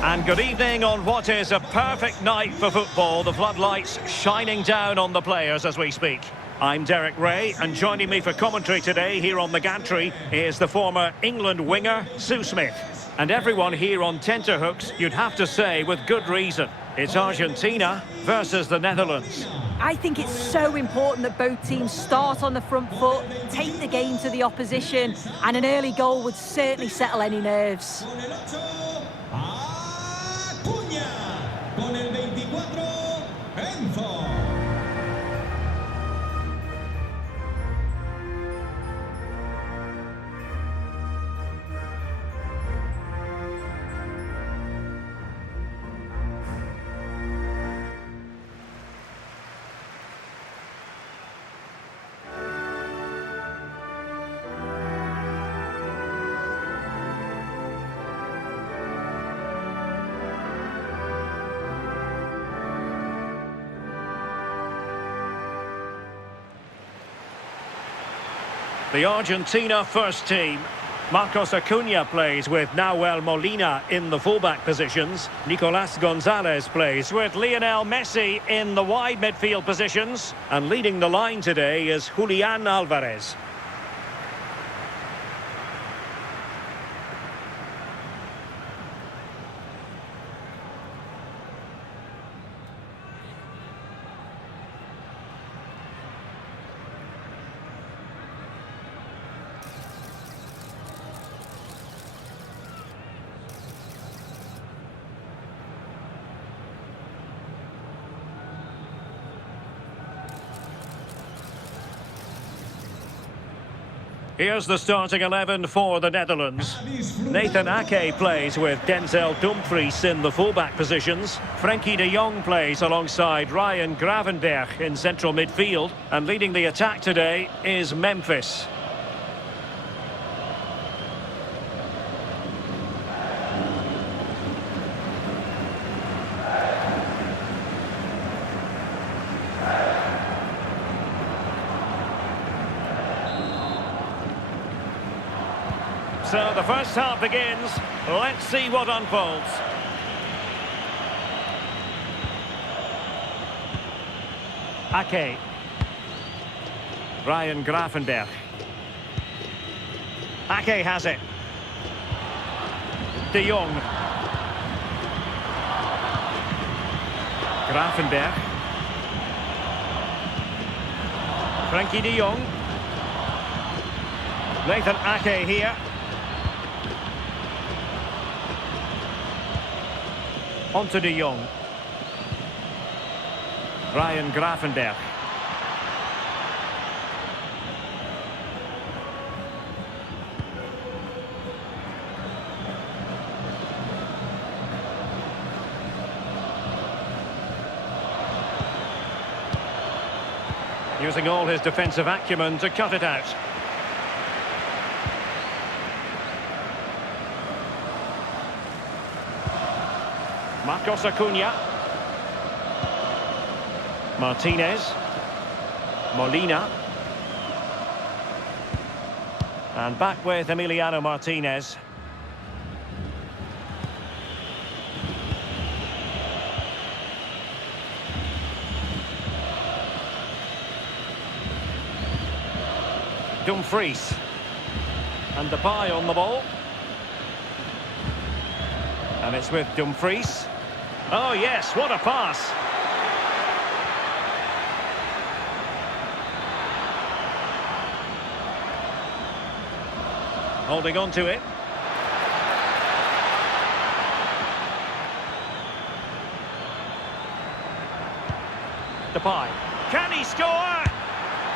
And good evening on what is a perfect night for football. The floodlights shining down on the players as we speak. I'm Derek Ray, and joining me for commentary today here on the gantry is the former England winger, Sue Smith. And everyone here on tenterhooks, you'd have to say with good reason. It's Argentina versus the Netherlands. I think it's so important that both teams start on the front foot, take the game to the opposition, and an early goal would certainly settle any nerves. Con el 24, Enzo. The Argentina first team. Marcos Acuna plays with Nahuel Molina in the fullback positions. Nicolas Gonzalez plays with Lionel Messi in the wide midfield positions. And leading the line today is Julian Alvarez. Here's the starting 11 for the Netherlands. Nathan Ake plays with Denzel Dumfries in the fullback positions. Frenkie de Jong plays alongside Ryan Gravenberch in central midfield. And leading the attack today is Memphis. So the first half begins. Let's see what unfolds. Ake. Ryan Gravenberch. Ake has it. De Jong. Gravenberch. Frenkie de Jong. Nathan Ake here. Onto de Jong. Ryan Gravenberch. Using all his defensive acumen to cut it out. Marcos Acuna. Martinez. Molina. And back with Emiliano Martinez. Dumfries. And Depay on the ball. And it's with Dumfries. Oh yes, what a pass. Holding on to it. Depay. Can he score?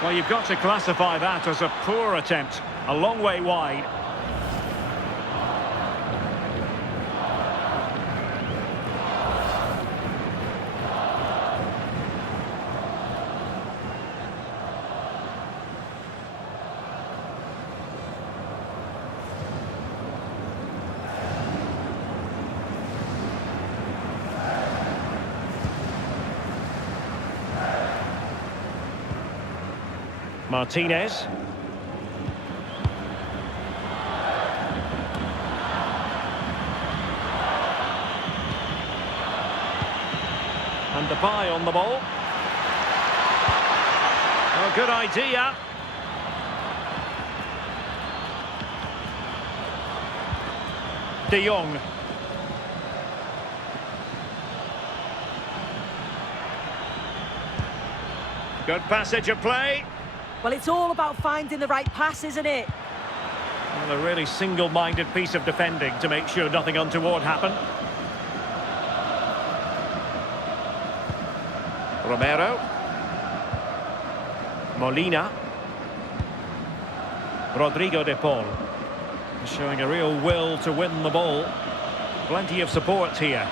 Well, you've got to classify that as a poor attempt. A long way wide. Martinez. And Depay on the ball. Oh, good idea. De Jong. Good passage of play. Well, it's all about finding the right pass, isn't it? Well, a really single-minded piece of defending to make sure nothing untoward happened. Romero. Molina. Rodrigo de Paul. Showing a real will to win the ball. Plenty of support here.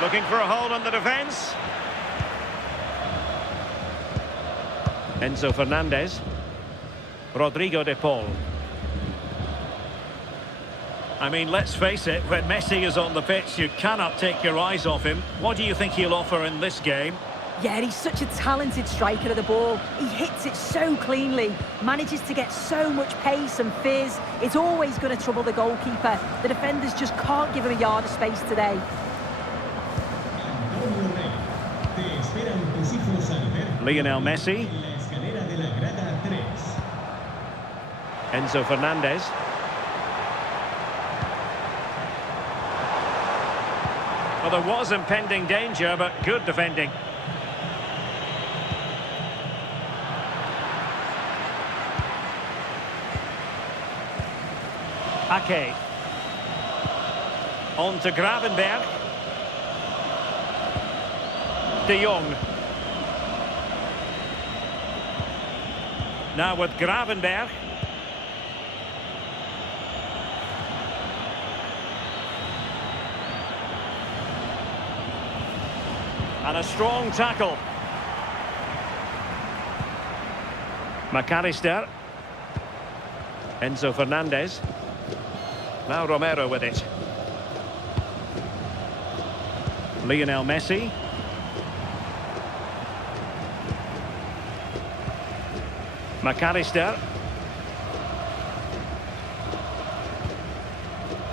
Looking for a hold on the defence. Enzo Fernandez. Rodrigo de Paul. I mean, let's face it, when Messi is on the pitch, you cannot take your eyes off him. What do you think he'll offer in this game? Yeah, he's such a talented striker of the ball. He hits it so cleanly, manages to get so much pace and fizz. It's always going to trouble the goalkeeper. The defenders just can't give him a yard of space today. Lionel Messi. Enzo Fernandez. Well, there was impending danger, but good defending. Ake. On to Gravenberg. De Jong. Now with Gravenberg. And a strong tackle. McAllister. Enzo Fernandez. Now Romero with it. Lionel Messi. McAllister.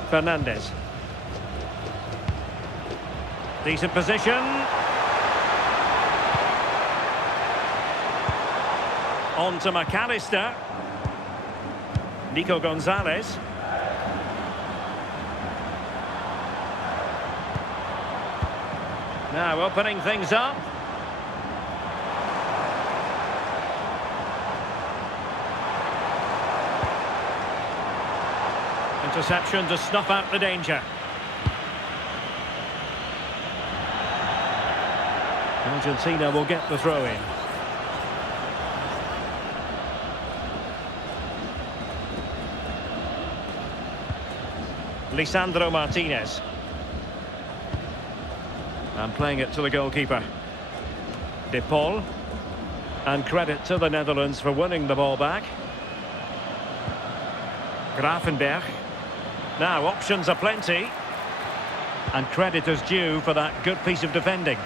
Fernandez. Decent position. On to McAllister. Nico Gonzalez. Now opening things up. Interception to snuff out the danger. Argentina will get the throw in. Lisandro Martinez. And playing it to the goalkeeper. De Paul. And credit to the Netherlands for winning the ball back. Gravenberg. Now options are plenty. And credit is due for that good piece of defending.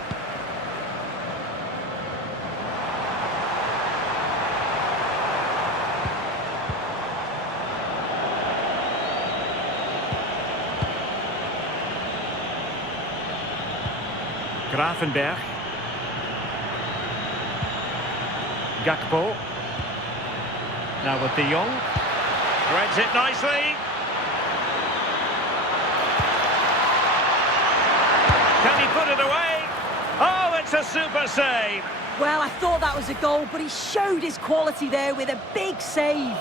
Gravenberg. Gakpo. Now with De Jong. Threads it nicely. Can he put it away? Oh, it's a super save. Well, I thought that was a goal, but he showed his quality there with a big save.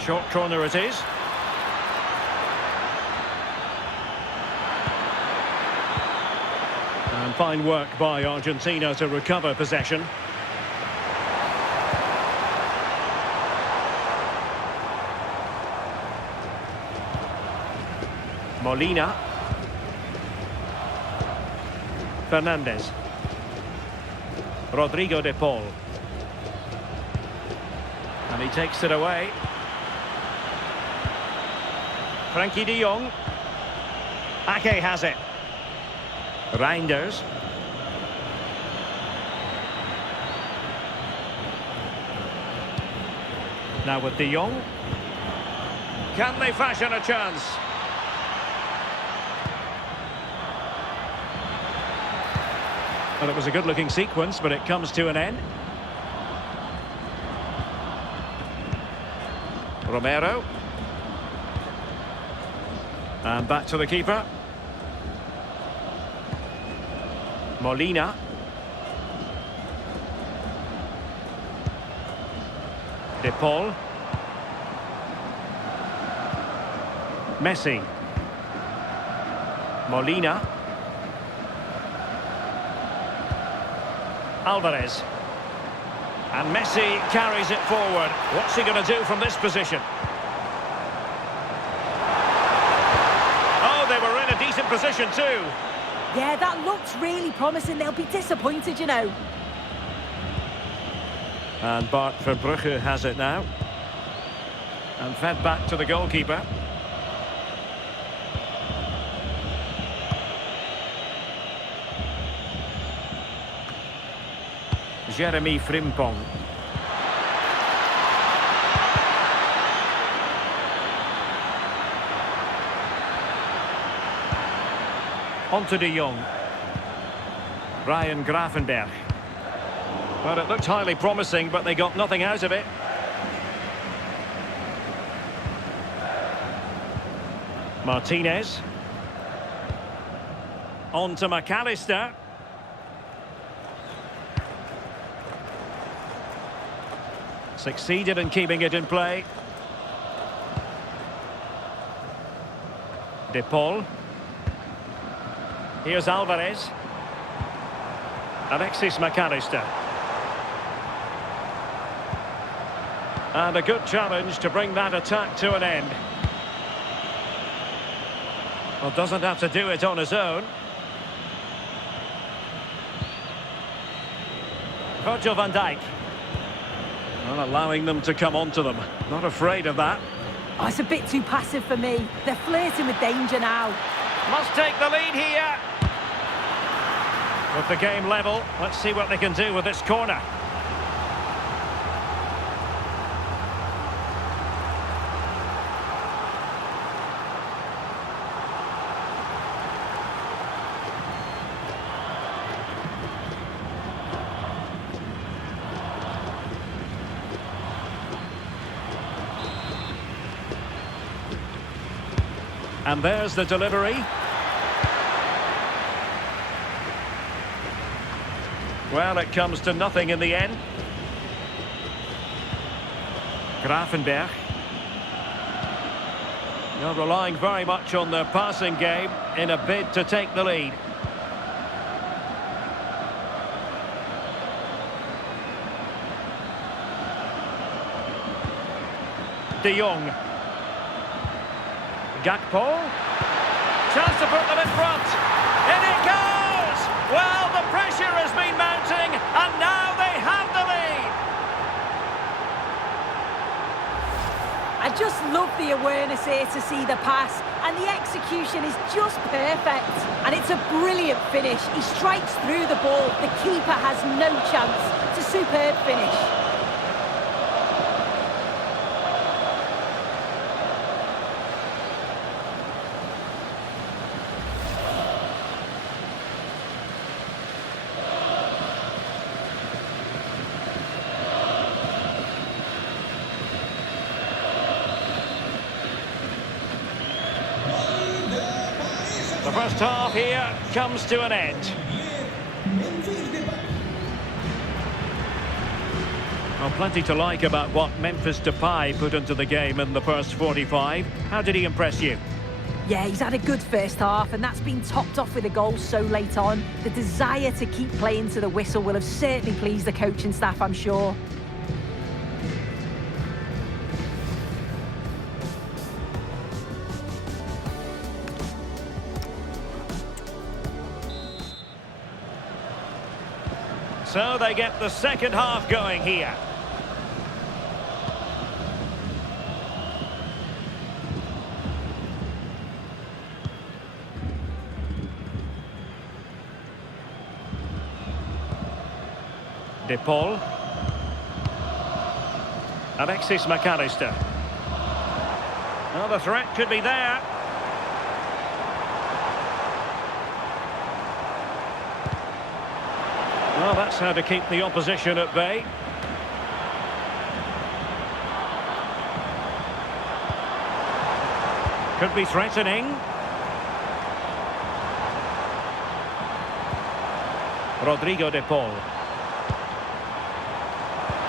Short corner it is. And fine work by Argentina to recover possession. Molina. Fernandez. Rodrigo de Paul. And he takes it away. Frankie de Jong. Ake has it. Reinders. Now with de Jong. Can they fashion a chance? Well, it was a good-looking sequence, but it comes to an end. Romero. And back to the keeper. Molina. De Paul. Messi. Molina. Alvarez. And Messi carries it forward. What's he going to do from this position? Oh, they were in a decent position too. Yeah, that looks really promising. They'll be disappointed, you know. And Bart Verbrugge has it now. And fed back to the goalkeeper. Jeremy Frimpong. On to de Jong. Ryan Gravenberch. Well, it looked highly promising, but they got nothing out of it. Martinez. On to McAllister. Succeeded in keeping it in play. De Paul. Here's Alvarez. Alexis McAllister. And a good challenge to bring that attack to an end. Well, doesn't have to do it on his own. Virgil van Dijk. Well, allowing them to come onto them. Not afraid of that. Oh, it's a bit too passive for me. They're flirting with danger now. Must take the lead here. With the game level, let's see what they can do with this corner. And there's the delivery. Well, it comes to nothing in the end. Gravenberch. They're relying very much on their passing game in a bid to take the lead. De Jong. Gakpo. Chance to put them in front. In it goes! Well, the pressure has been mounting, and now they have the lead. I just love the awareness here to see the pass, and the execution is just perfect. And it's a brilliant finish. He strikes through the ball. The keeper has no chance. It's a superb finish. The first half here comes to an end. Well, plenty to like about what Memphis Depay put into the game in the first 45. How did he impress you? Yeah, he's had a good first half, and that's been topped off with a goal so late on. The desire to keep playing to the whistle will have certainly pleased the coaching staff, I'm sure. So they get the second half going here. De Paul. Alexis McAllister. Well, the threat could be there. Well, that's how to keep the opposition at bay. Could be threatening. Rodrigo De Paul.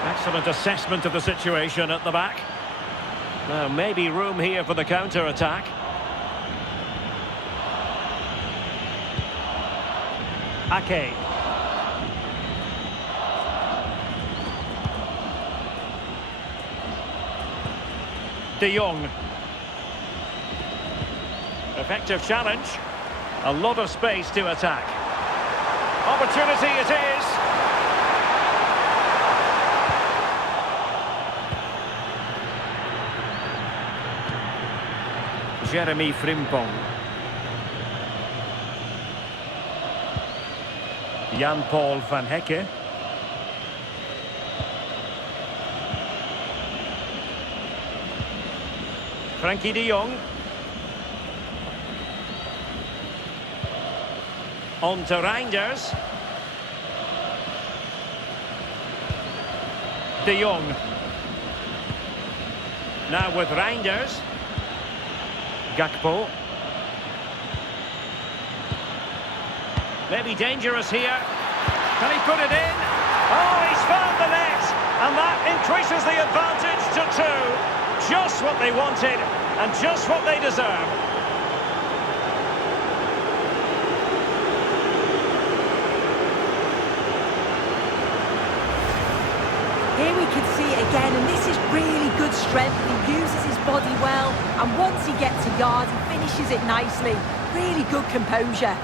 Excellent assessment of the situation at the back. Now, maybe room here for the counter-attack. Ake. De Jong. Effective challenge. A lot of space to attack. Opportunity it is. Jeremy Frimpong. Jan-Paul van Hecke. Frankie de Jong. On to Reinders. De Jong. Now with Reinders. Gakpo. Maybe dangerous here. Can he put it in? Oh, he's found the net! And that increases the advantage to 2. Just what they wanted, and just what they deserve. Here we can see it again, and this is really good strength. He uses his body well, and once he gets a yard, he finishes it nicely. Really good composure.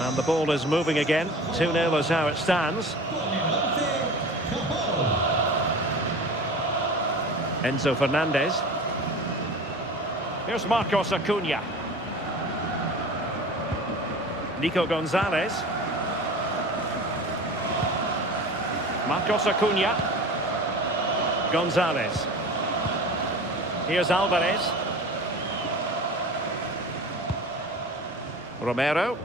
And the ball is moving again. 2-0 is how it stands. Enzo Fernandez. Here's Marcos Acuna. Nico Gonzalez. Marcos Acuna. Gonzalez. Here's Alvarez. Romero.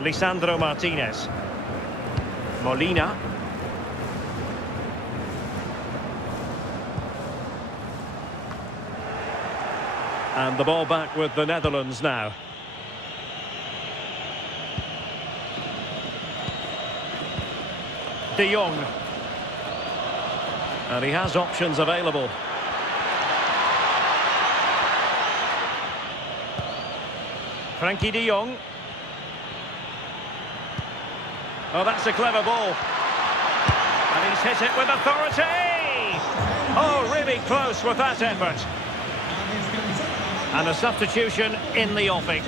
Lisandro Martinez. Molina. And the ball back with the Netherlands now. De Jong. And he has options available. Frankie de Jong. Oh, that's a clever ball. And he's hit it with authority! Oh, really close with that effort. And a substitution in the offing.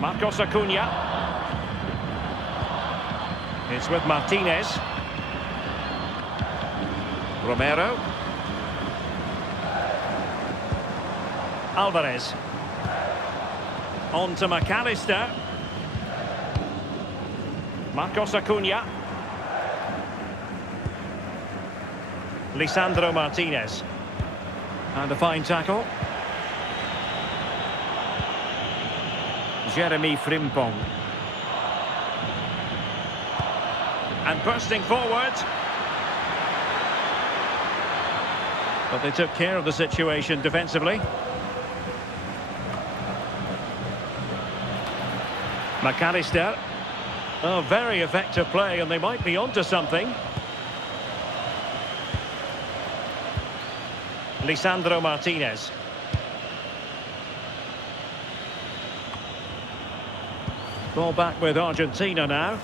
Marcos Acuna. It's with Martinez. Romero. Alvarez. On to McAllister. Marcos Acuna. Lisandro Martinez. And a fine tackle. Jeremy Frimpong. And bursting forward. But they took care of the situation defensively. McAllister. Oh, very effective play, and they might be onto something. Lisandro Martinez. Ball back with Argentina now.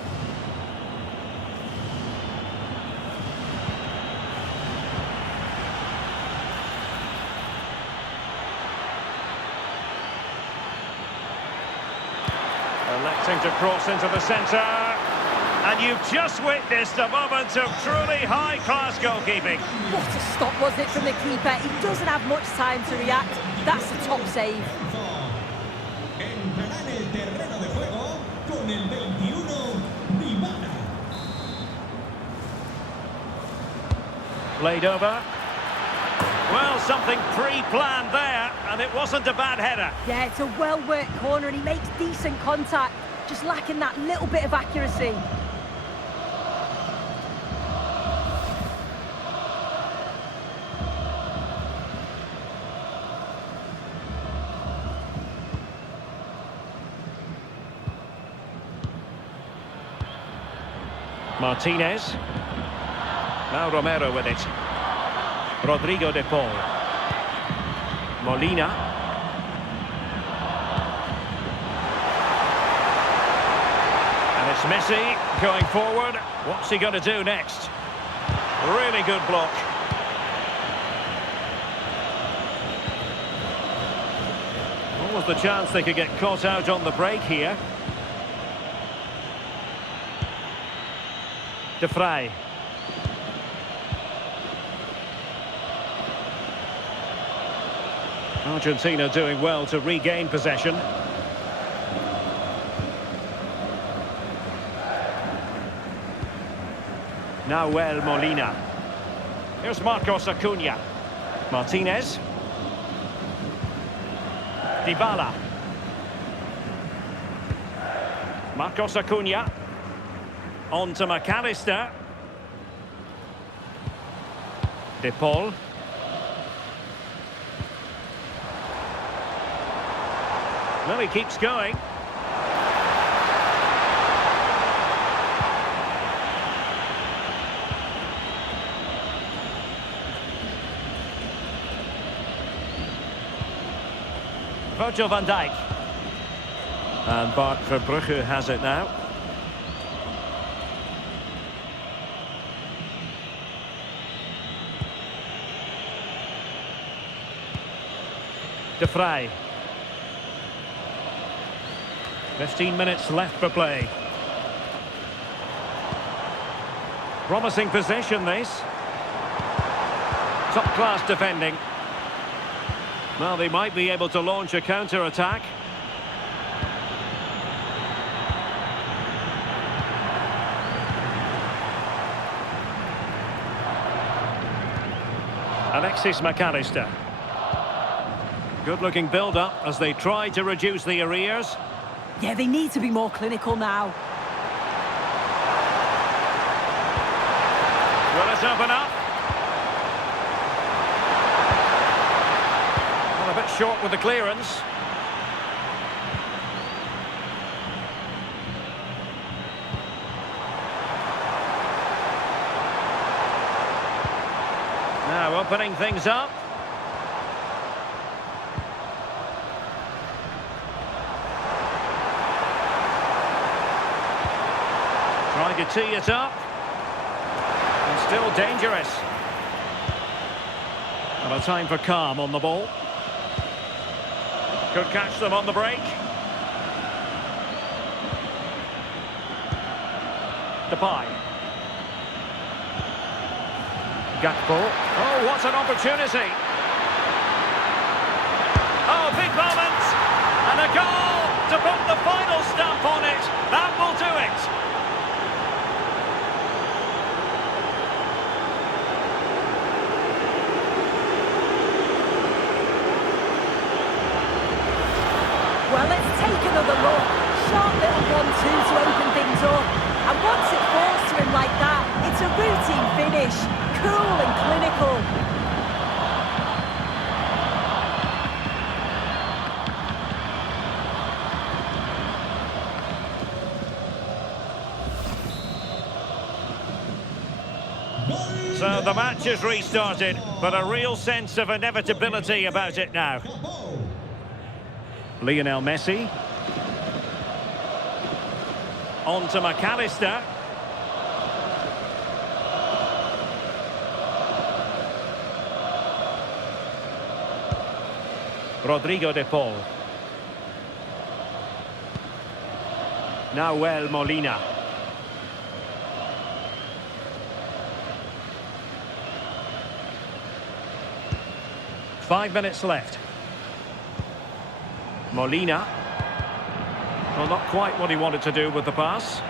Electing to cross into the centre. And you've just witnessed a moment of truly high-class goalkeeping. What a stop was it from the keeper. He doesn't have much time to react. That's a top save. Entrará en el terreno de juego con el 21, Dybala. Played over. Well, something pre-planned there, and it wasn't a bad header. Yeah, it's a well-worked corner, and he makes decent contact, just lacking that little bit of accuracy. Martinez. Now Romero with it. Rodrigo de Paul. Molina. And it's Messi going forward. What's he going to do next? Really good block. What was the chance they could get caught out on the break here? De Vrij. Argentina doing well to regain possession. Nahuel Molina. Here's Marcos Acuna. Martinez. Dybala. Marcos Acuna. On to McAllister. De Paul. Well, he keeps going. Virgil van Dijk. And Bart Verbrugge has it now. De Vrij. 15 minutes left for play. Promising possession, this. Top-class defending. Well, they might be able to launch a counter-attack. Alexis McAllister. Good-looking build-up as they try to reduce the arrears. Yeah, they need to be more clinical now. Will it open up? Well, a bit short with the clearance. Now opening things up. Trying to tee it up. And still dangerous. And a time for calm on the ball. Could catch them on the break. Depay. Gakpo. Oh, what an opportunity. Oh, big moment. And a goal to put the final stamp on it. That will do it. Well, let's take another look. Sharp little 1-2 to open things up. And once it falls to him like that, it's a routine finish. Cool and clinical. So the match is restarted, but a real sense of inevitability about it now. Lionel Messi. On to McAllister. Rodrigo de Paul. Nahuel Molina. Five minutes left. Molina. Well, not quite what he wanted to do with the pass.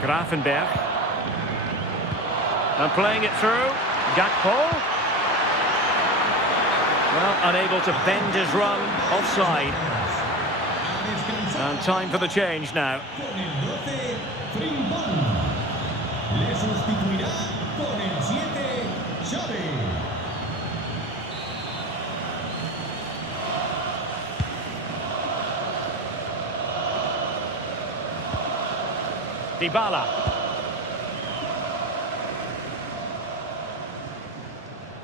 Grafenberg. And playing it through. Gakpo. Well, unable to bend his run. Offside. And time for the change now. Con el 12, Frimpong. Le sustituirá con el 7, Xavi. Dybala.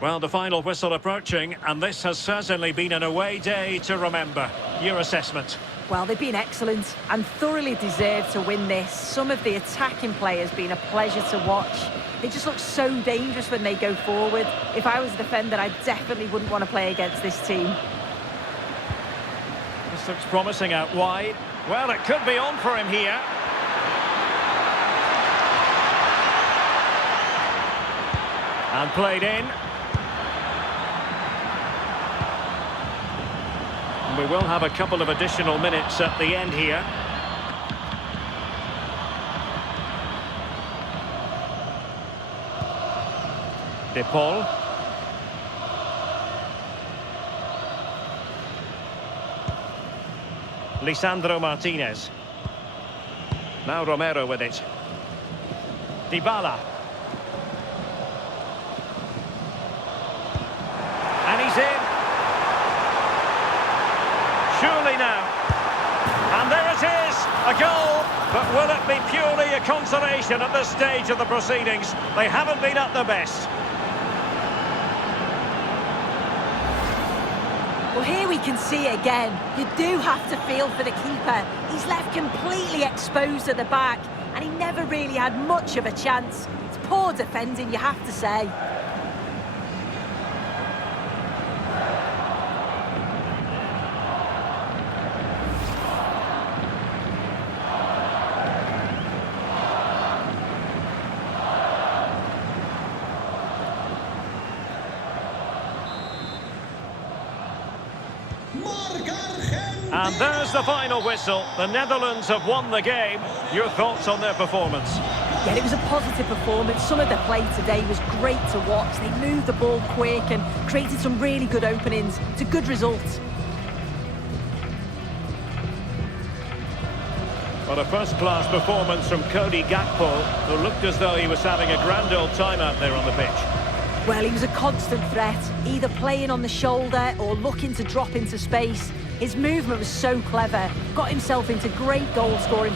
Well, the final whistle approaching, and this has certainly been an away day to remember. Your assessment? Well, they've been excellent and thoroughly deserved to win this. Some of the attacking players been a pleasure to watch. They just look so dangerous when they go forward. If I was a defender, I definitely wouldn't want to play against this team. This looks promising out wide. Well, it could be on for him here. And played in. And we will have a couple of additional minutes at the end here. De Paul. Lisandro Martinez. Now Romero with it. Dybala. And he's in. Surely now. And there it is, a goal. But will it be purely a consolation at this stage of the proceedings? They haven't been at their best. Well, here we can see it again. You do have to feel for the keeper. He's left completely exposed at the back, and he never really had much of a chance. It's poor defending, you have to say. And there's the final whistle. The Netherlands have won the game. Your thoughts on their performance? Yeah, it was a positive performance. Some of the play today was great to watch. They moved the ball quick and created some really good openings. It's a good result. Well, a first-class performance from Cody Gakpo, who looked as though he was having a grand old time out there on the pitch. Well, he was a constant threat, either playing on the shoulder or looking to drop into space. His movement was so clever, got himself into great goal-scoring